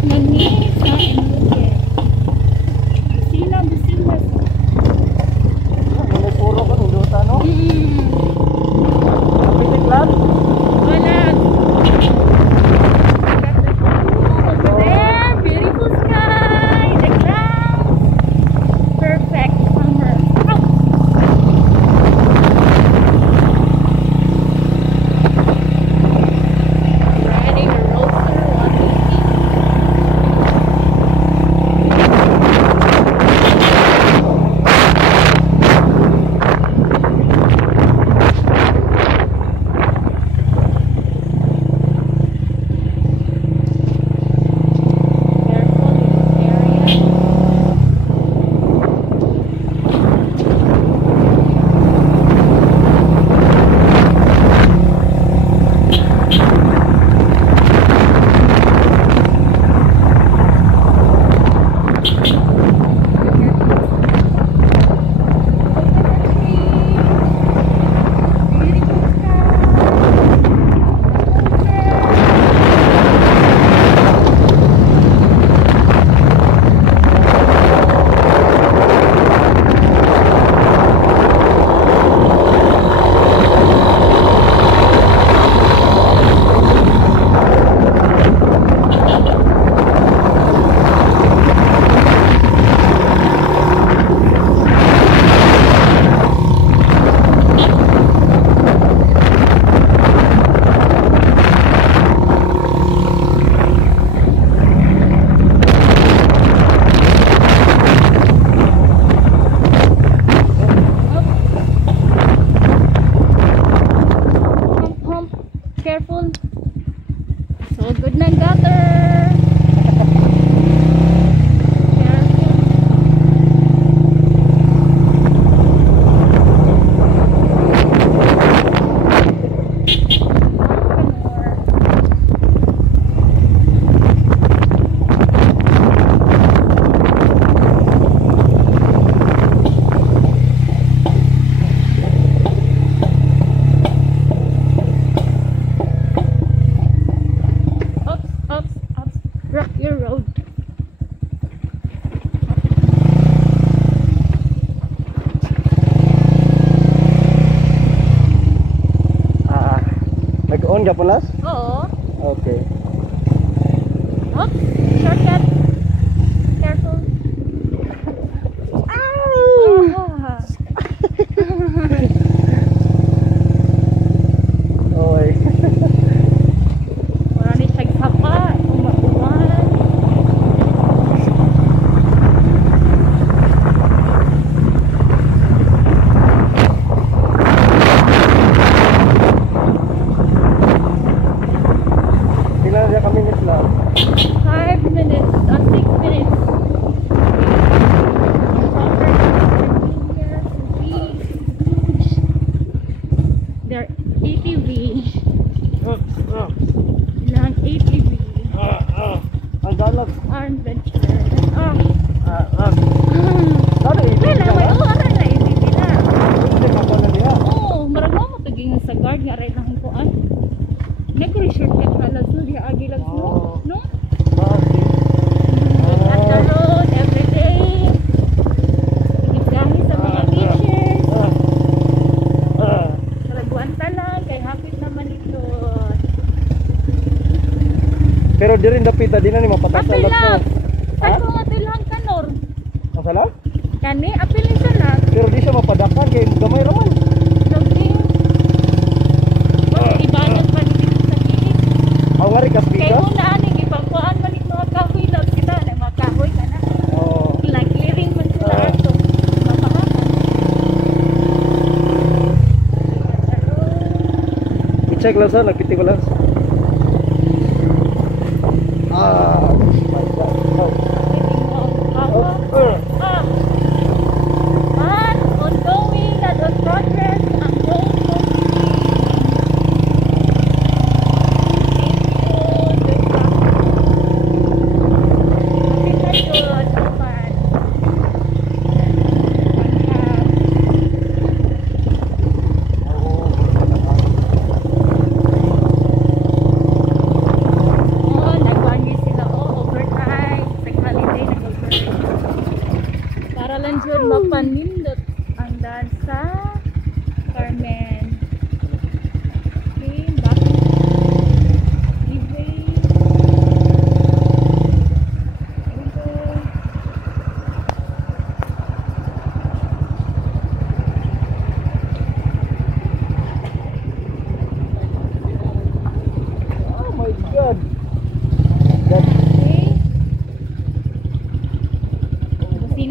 Langis na inuwi. Sila bisila. May puro ko nung no? Kapitik lang? Wala. Over there, beautiful sky, the clouds. Perfect summer. Riding a roadster 180. Careful in this area. Hump, careful. So good na gutter. Careful. Ups, rock your road. Nag-on ka pulas? Oo. Okay. Oops, shortcut. Careful. Ah. Oy. Wala ni siya sapa. Umuulan. Ilan na kami nila? 5 minutes, 6 minutes. They're ATV. Ilang ATV. Ang dalag. Our adventure. Oh. Ano ito? Wala, may uwaran na ATV na. Hindi ka pala niya. Oo, maragwa mo taging sa guard nga rin ang kuan. Nag-shortcut halas no, di agilag no? No? Bakit? Look at the road every day. Igit sa mga beaches. Saragwan lang, kay hapit naman ito. Pero di rin dapita, di na ni mapatak sa Apil lang! lahat. Saan ko nga tilhang kanor? Masala? Kani, apilin siya lang. Pero di siya mapadakan kay gamay raman. Login. Ibanag pa dito sa gilid. Ako nga rin Kay kaspika. una aning ipagkuhaan man ito mga kahoy lang kita. Na mga kahoy ka na. Oo. Clearing man sila ato. Mapahakan. I-check lang sa, nagpiti ko lang. My God. Ongoing and on progress ang road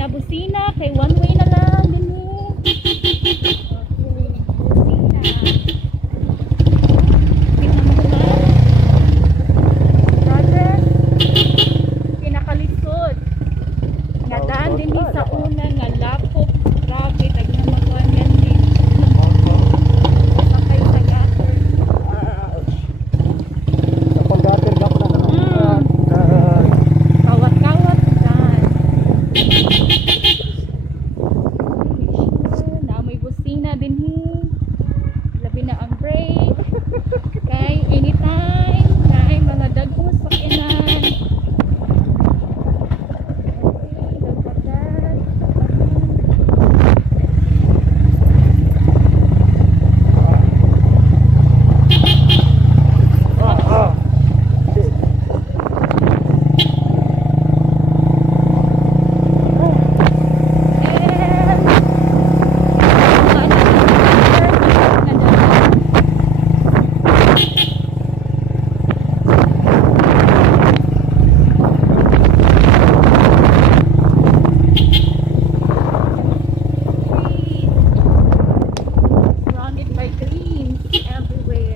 busina kay one way na lang din eh. Okay, busina. Kita mo ba? Progress. Pinakalisod. Nga daan din eh sa una nga lapok. Grabe, tag na magawan yan din. Sakay sa gator. Sa panggater ka pa na. Kawat-kawat dyan. Na may busina din eh. Labi na ang break. Kay anytime. Kay mga dagos sa kinan.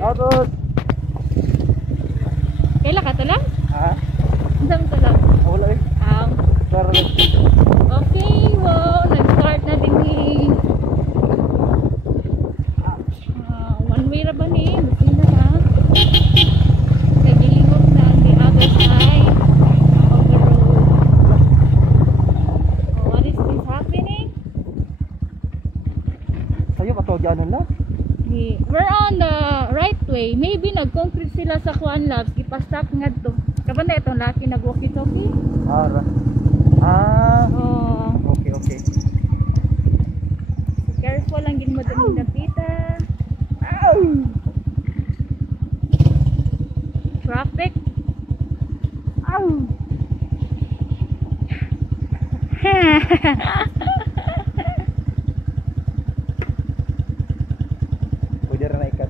Tapos, Kailan ka to lang? ha? Saan to lang? Wala eh. Klaro lang. Okay, wow, nag-start na din eh. One way na ba ni? Buti na ba? Nagilingog na on the other side of the road. Oh, what is this happening? Sa'yo, patogyanan na. We're on the right way. Maybe nag-concrete sila sa Kuan Labs. Ipastak nga to. Kabanda itong laki nag-walkie-talkie. Ara. Oh. Okay. Careful lang gin mo dun napita. Traffic. Pwede rin na ikat.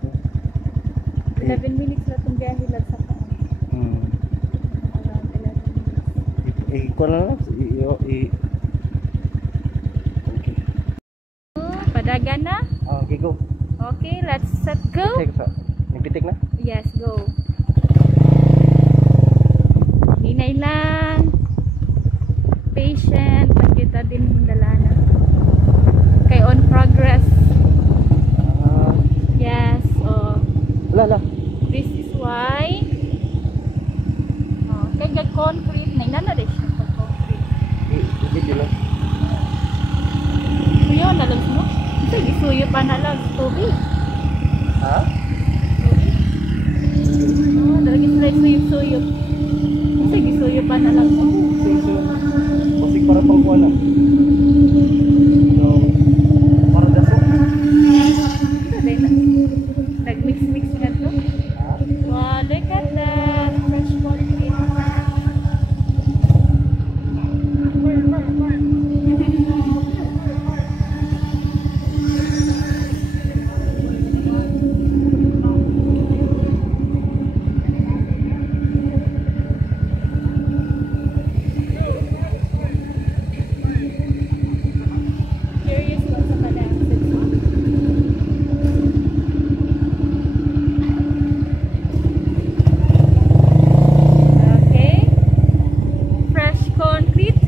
11 minutes na itong biyahe lang sa Kuan. Around 11 minutes. Ikaw na lang. Okay. Padagan na? Okay, go. Okay, let's set go. Nipitik na? Yes, go. Hinay lang. Patient. Pag kita din hindalana. Kay on progress. Yes. Oh. Wala. This is why. Oh, kay gag concrete na inana siya pag concrete. Video lang. Suyo na lang mo. Sige, suyo pa na lang tubig. Ha? Oh, lagi sila suyo. Sige, suyo pa na lang mo. Musik para pang kuwan na. So, para daso. Nag-mix na to. Wow, look at that. Fresh concrete. Curious kung sa pala-access. Okay. Fresh concrete.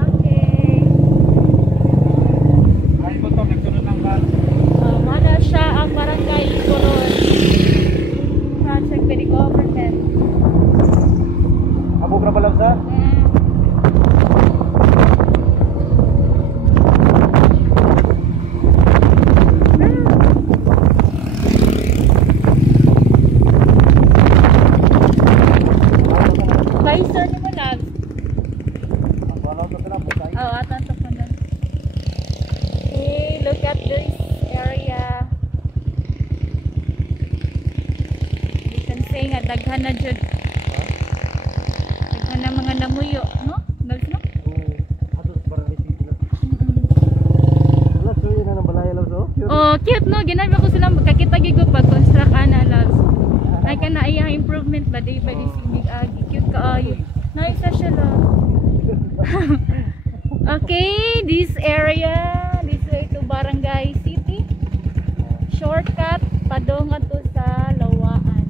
Okay. Mana siya ang barangay Coron. Project by the government. Abo pra balam sa? Kaiser ni mo lang. Wala ka pala mo tayo. Oh, atan to pa na. Hey, look at this area. You can say nga daghan na jud. Daghan na mga namuyo, no? Nags no? Ato barangay city lang. Wala suyo na ng balaya lang so. Oh, Cute no, ginaba ko sila magkakita gigo pag construct ana loves. Ay ka na iya improvement ba day by day sigig agi. Cute kaayo. Nice na siya lang. Okay, this area, this way to Barangay City. Shortcut padong ato sa Lawaan.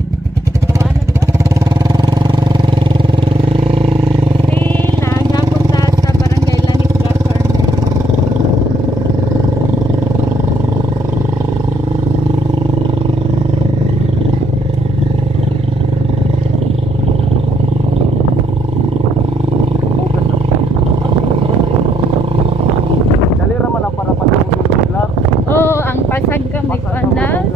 Lawaan na ba? Sila napunta sa Barangay Langit Blackburn. Dali raman ang para patungkol sila. Oh, ang pasag ka may panal.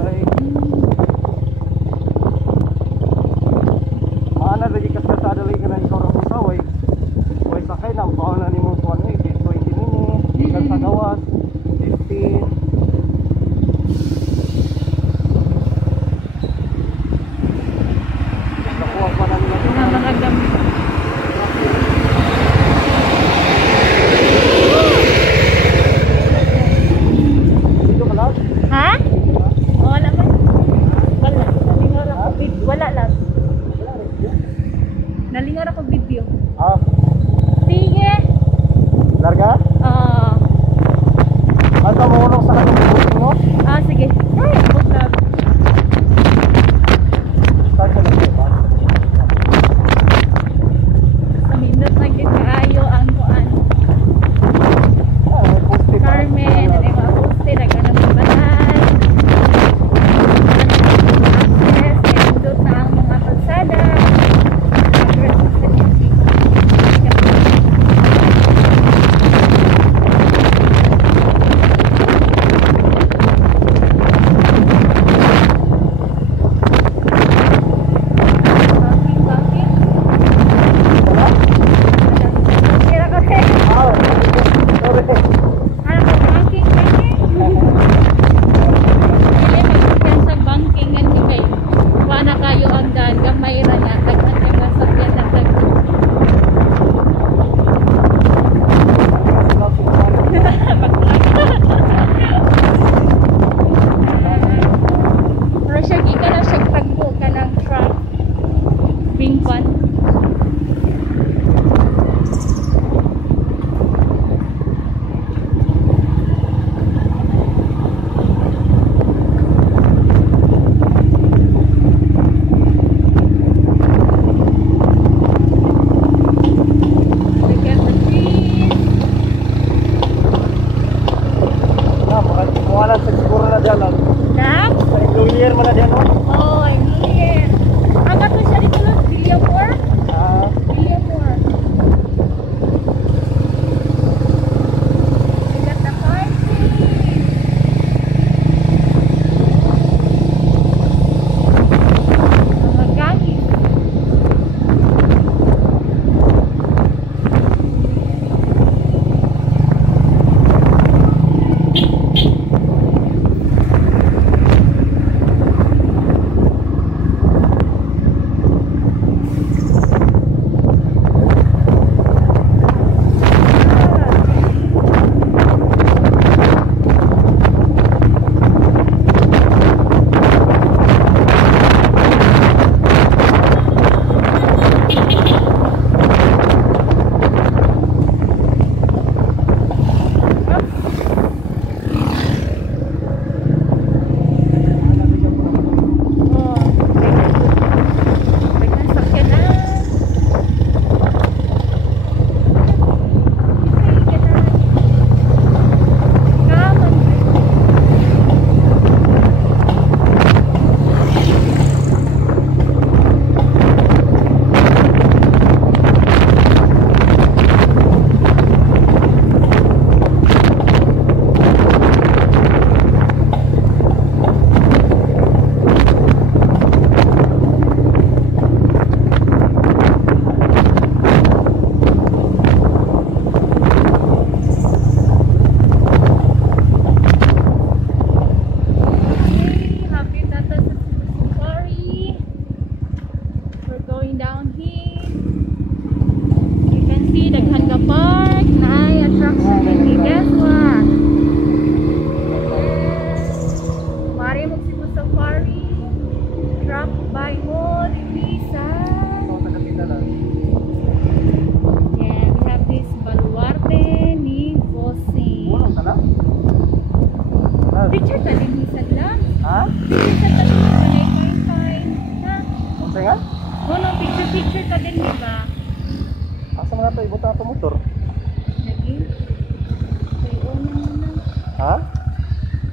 Ha?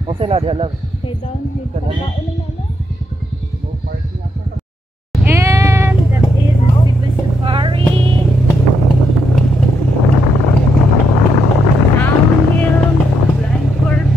O sila diyan lang. Okay, downhill. Pagkaon na lang. No parking ako. And that is Cebu Safari. Downhill. Blind curve.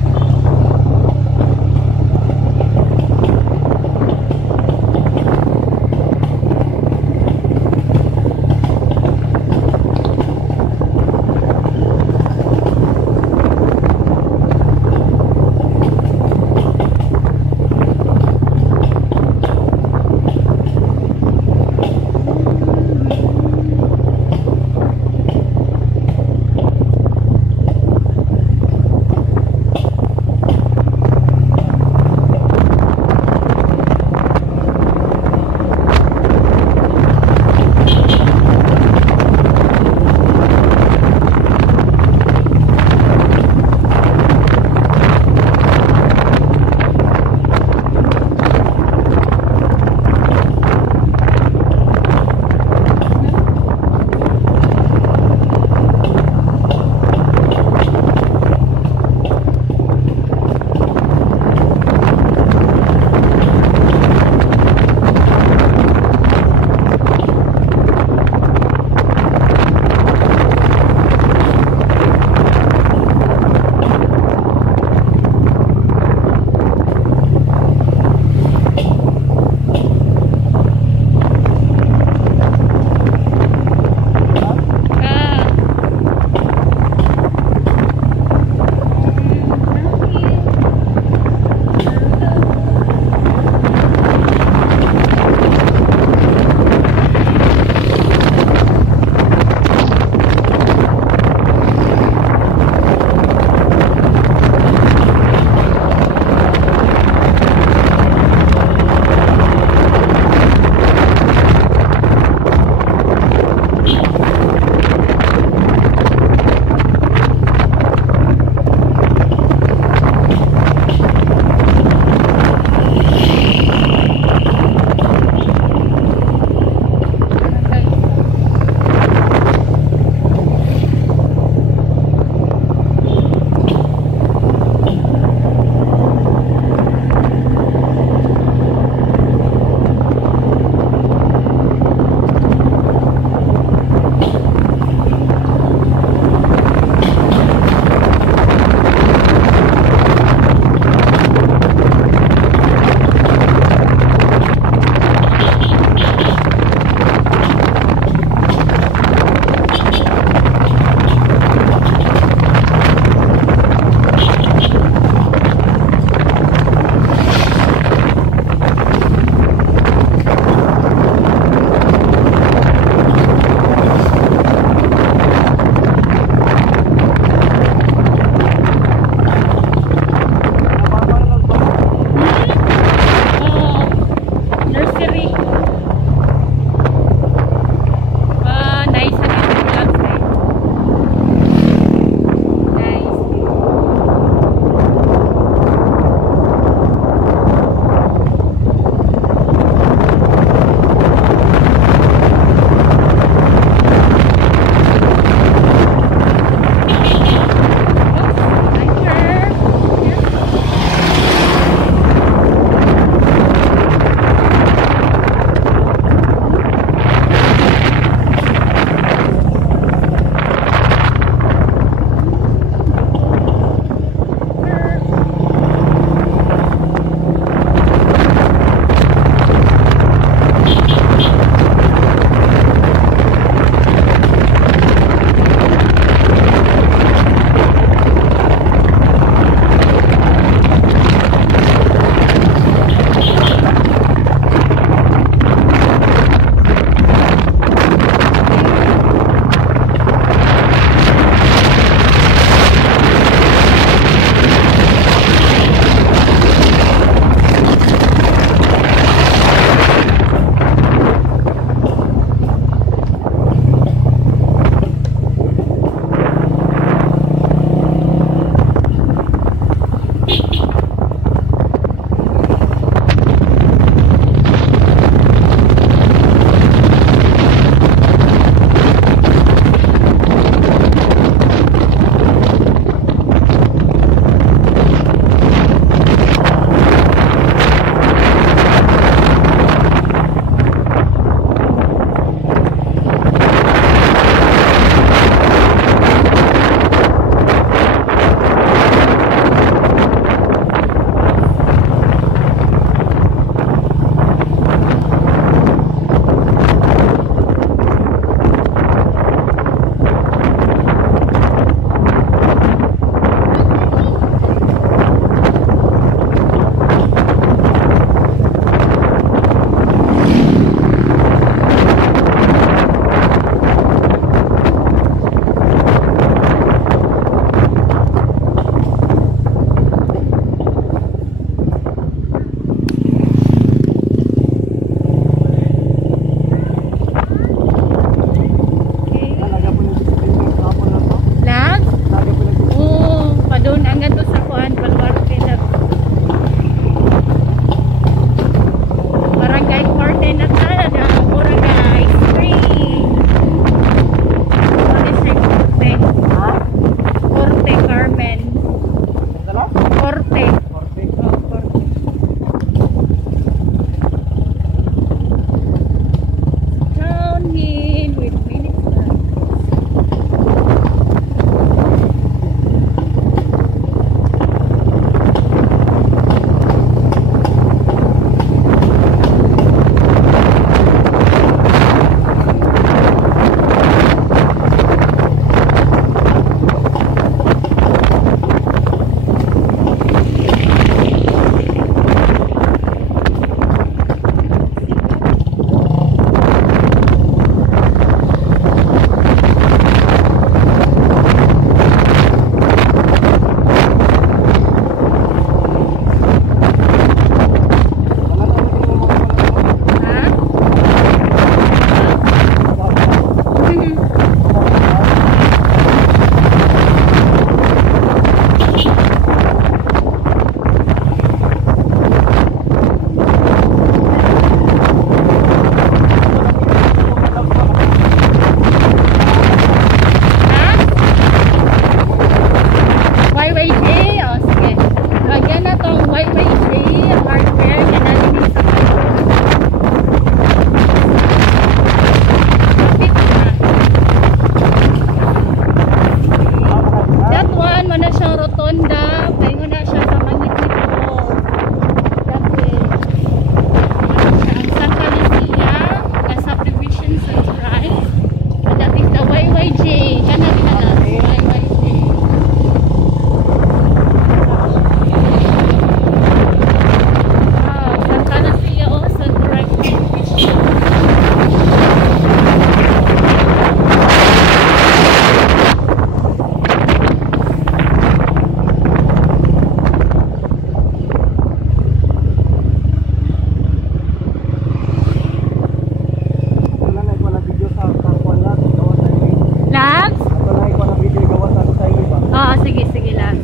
sige, sige lang.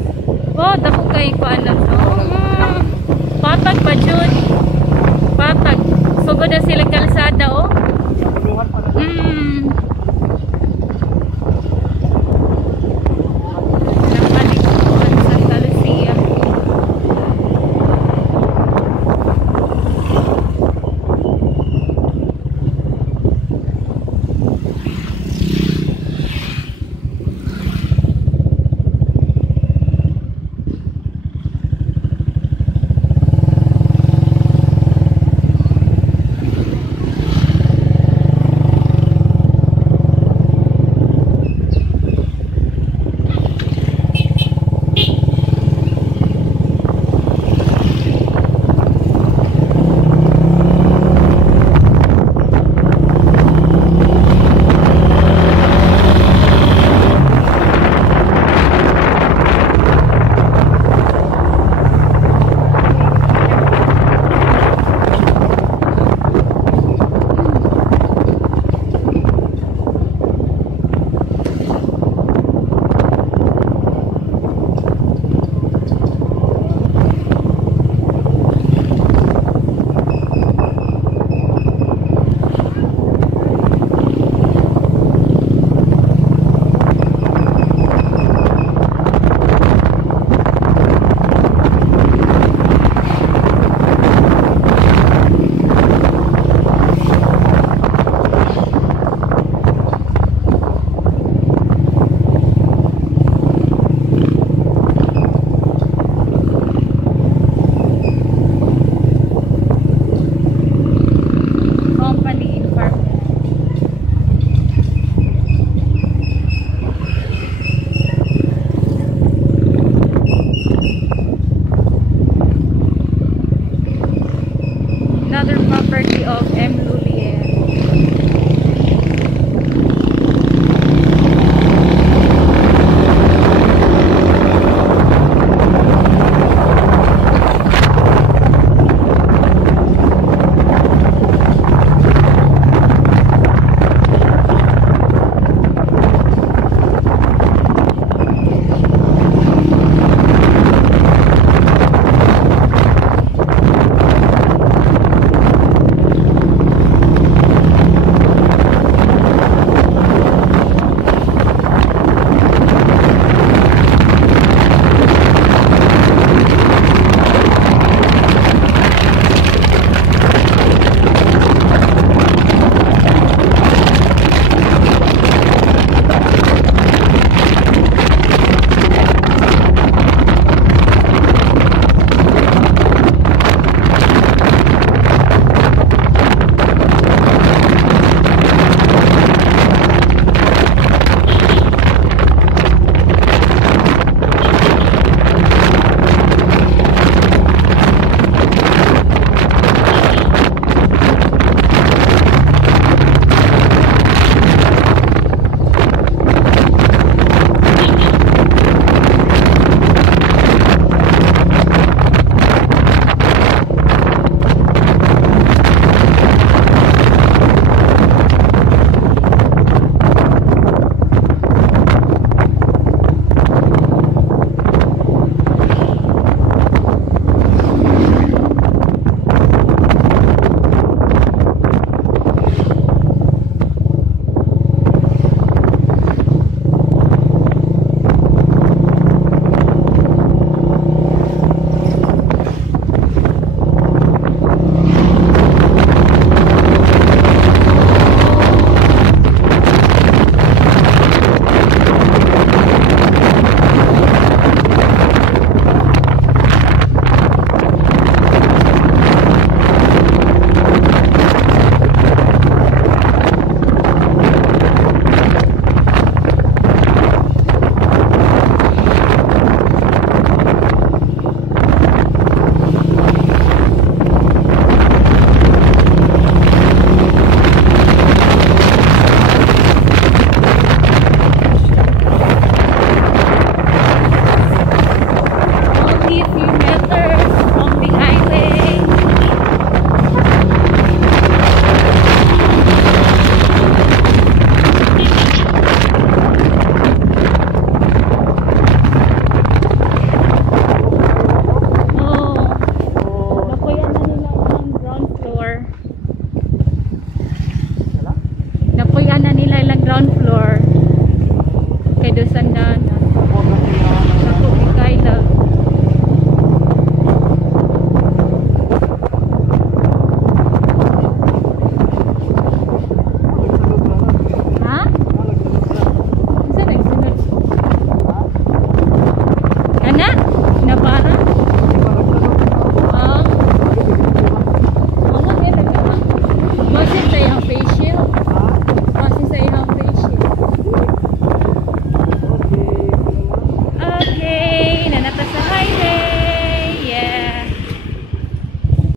Oh, dako kay ko alam. Patag pa jud. Patag. Sugod na sila kalsada oh.